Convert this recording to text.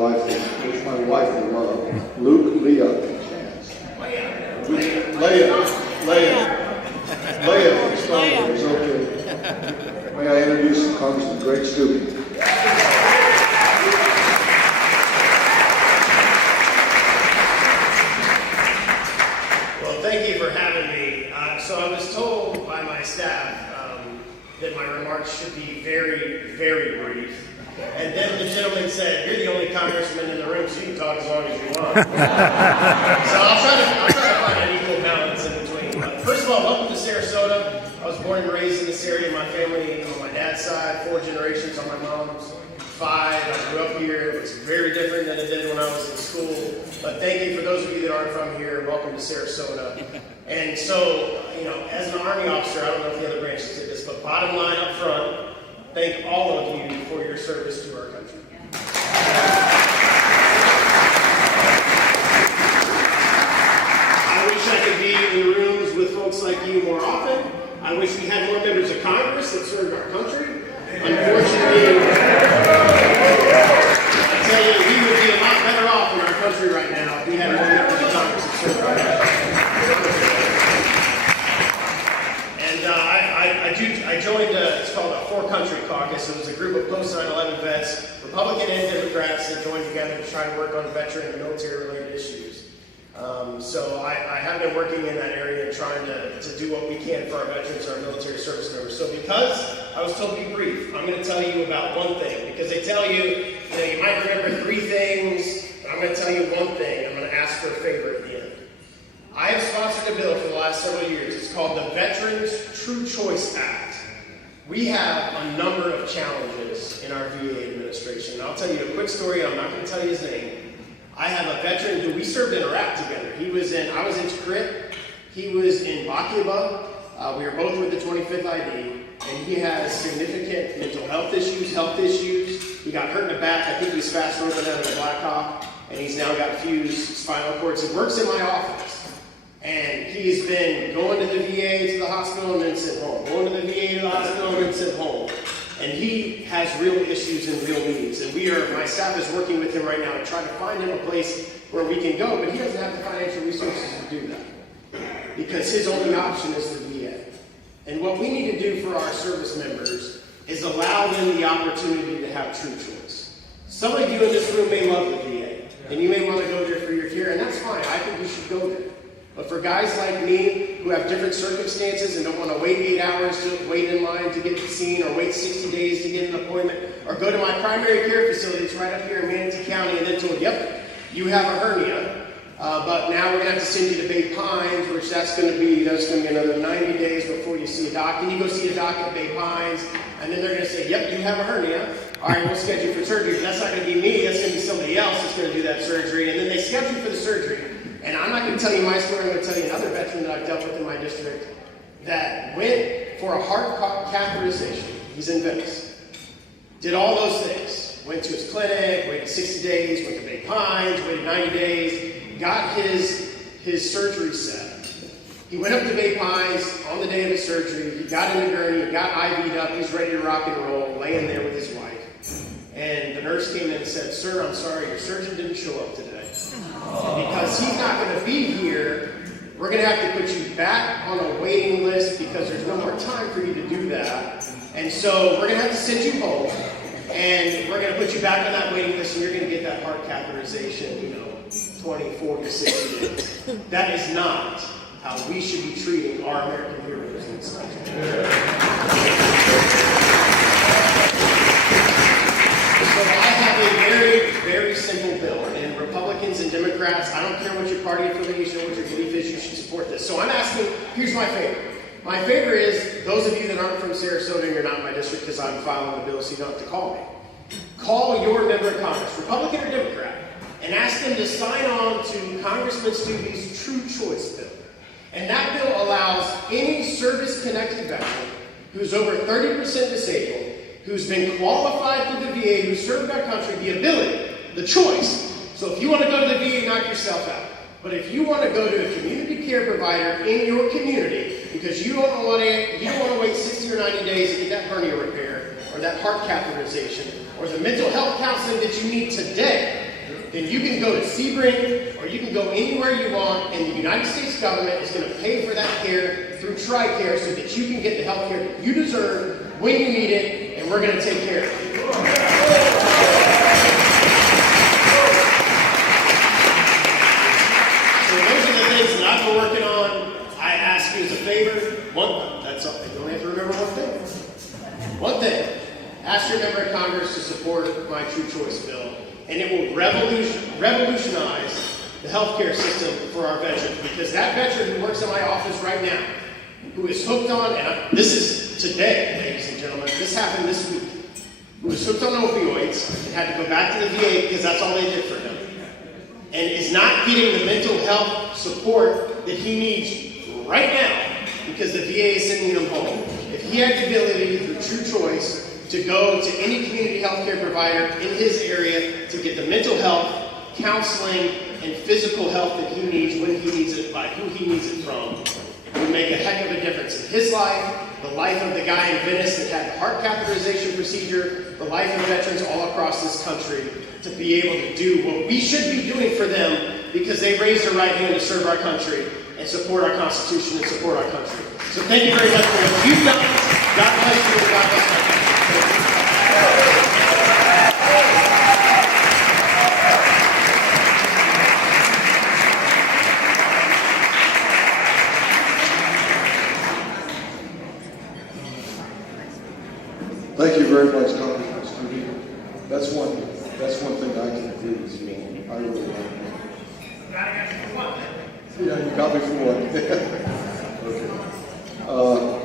wife will love, Luke, Leah, and Chance. Leah, is okay. May I introduce Congressman Steube. Well, thank you for having me. So I was told by my staff that my remarks should be very, very brief. And then the gentleman said, "You're the only congressman in the room, so you can talk as long as you want." So I'll try to find an equal balance in between. But first of all, welcome to Sarasota. I was born and raised in this area. My family on my dad's side, 4 generations on my mom's, 5. I grew up here. It was very different than it did when I was in school. But thank you for those of you that aren't from here. Welcome to Sarasota. And so, as an Army officer, I don't know if the other branches did this, but bottom line up front, thank all of you for your service to our country. I wish I could be in rooms with folks like you more often. I wish we had more members of Congress that served our country. Unfortunately, I tell you, we would be a lot better off in our country right now if we had more members of Congress that served our country. And I joined, it's called a 4-Country Caucus. It was a group of post-9/11 vets, Republican and Democrats, that joined together to try to work on veteran and military-related issues. So I have been working in that area and trying to do what we can for our veterans, our military service members. So because I was told to be brief, I'm going to tell you about one thing. Because they tell you, you might remember 3 things, but I'm going to tell you one thing. I'm going to ask for a favor at the end. I have sponsored a bill for the last several years. It's called the Veterans True Choice Act. We have a number of challenges in our VA administration. And I'll tell you a quick story. I'm not going to tell you his name. I have a veteran who we served in Iraq together. I was in Tikrit. He was in Bakiba. We were both with the 25th ID. And he has significant mental health issues. He got hurt in the back. I think he's fast roping out of the Black Hawk. And he's now got fused spinal cords. He works in my office. And he's been going to the VA to the hospital and then sent home. Going to the VA to the hospital and then sent home. And he has real issues and real needs. And my staff is working with him right now to try to find him a place where we can go, but he doesn't have the financial resources to do that. Because his only option is the VA. And what we need to do for our service members is allow them the opportunity to have true choice. Some of you in this room may love the VA, and you may want to go there for your care, and that's fine. I think you should go there. But for guys like me who have different circumstances and don't want to wait 8 hours to wait in line to get seen, or wait 60 days to get an appointment, or go to my primary care facility that's right up here in Manatee County and then told, yep, you have a hernia, but now we're going to have to send you to Bay Pines, which that's going to be another 90 days before you see a doc. Then you go see a doc at Bay Pines, and then they're going to say, yep, you have a hernia. All right, we'll schedule you for surgery. But that's not going to be me. That's going to be somebody else that's going to do that surgery. And then they schedule you for the surgery. And I'm not going to tell you my story. I'm going to tell you another veteran that I've dealt with in my district that went for a heart catheterization. He's in Venice. Did all those things. Went to his clinic, waited 60 days, went to Bay Pines, waited 90 days, got his surgery set. He went up to Bay Pines on the day of his surgery. He got in a gurney, he got IV'd up, he's ready to rock and roll, laying there with his wife. And the nurse came in and said, "Sir, I'm sorry, your surgeon didn't show up today. And because he's not going to be here, we're going to have to put you back on a waiting list because there's no more time for you to do that. And so we're going to have to send you home, and we're going to put you back on that waiting list, and you're going to get that heart catheterization, 20, 40, 60 days. That is not how we should be treating our American heroes in this country." So I have a very, very simple bill, and Republicans and Democrats, I don't care what your party affiliation or what your belief is, you should support this. So I'm asking, here's my favor. My favor is, those of you that aren't from Sarasota and you're not in my district because I'm filing the bill, so you don't have to call me. Call your member of Congress, Republican or Democrat, and ask them to sign on to Congressman Steube's True Choice bill. And that bill allows any service-connected veteran who's over 30% disabled, who's been qualified through the VA, who served our country, the ability, the choice. So if you want to go to the VA, knock yourself out. But if you want to go to a community care provider in your community because you don't want to wait 60 or 90 days to get that hernia repair or that heart catheterization or the mental health counseling that you need today, then you can go to Sebring or you can go anywhere you want, and the United States government is going to pay for that care through TRICARE so that you can get the health care you deserve when you need it, and we're going to take care of you. So those are the things that I've been working on. I ask you as a favor, that's all. You only have to remember one thing. One thing. Ask your member of Congress to support my True Choice bill, and it will revolutionize the healthcare system for our veterans. Because that veteran who works in my office right now, who is hooked on, and this is today, ladies and gentlemen, this happened this week, who was hooked on opioids and had to go back to the VA because that's all they did for him, and is not getting the mental health support that he needs right now because the VA is sending him home. If he had the ability through True Choice to go to any community health care provider in his area to get the mental health, counseling, and physical health that he needs when he needs it, by who he needs it from, it would make a heck of a difference in his life, the life of the guy in Venice that had the heart catheterization procedure, the life of veterans all across this country, to be able to do what we should be doing for them because they raised their right hand to serve our country and support our Constitution and support our country. So thank you very much for what you've done. God bless you and God bless our country. Thank you very much, Congressman Steube. That's one thing I can agree with you on. I really like that. Yeah, you got me for one. Okay.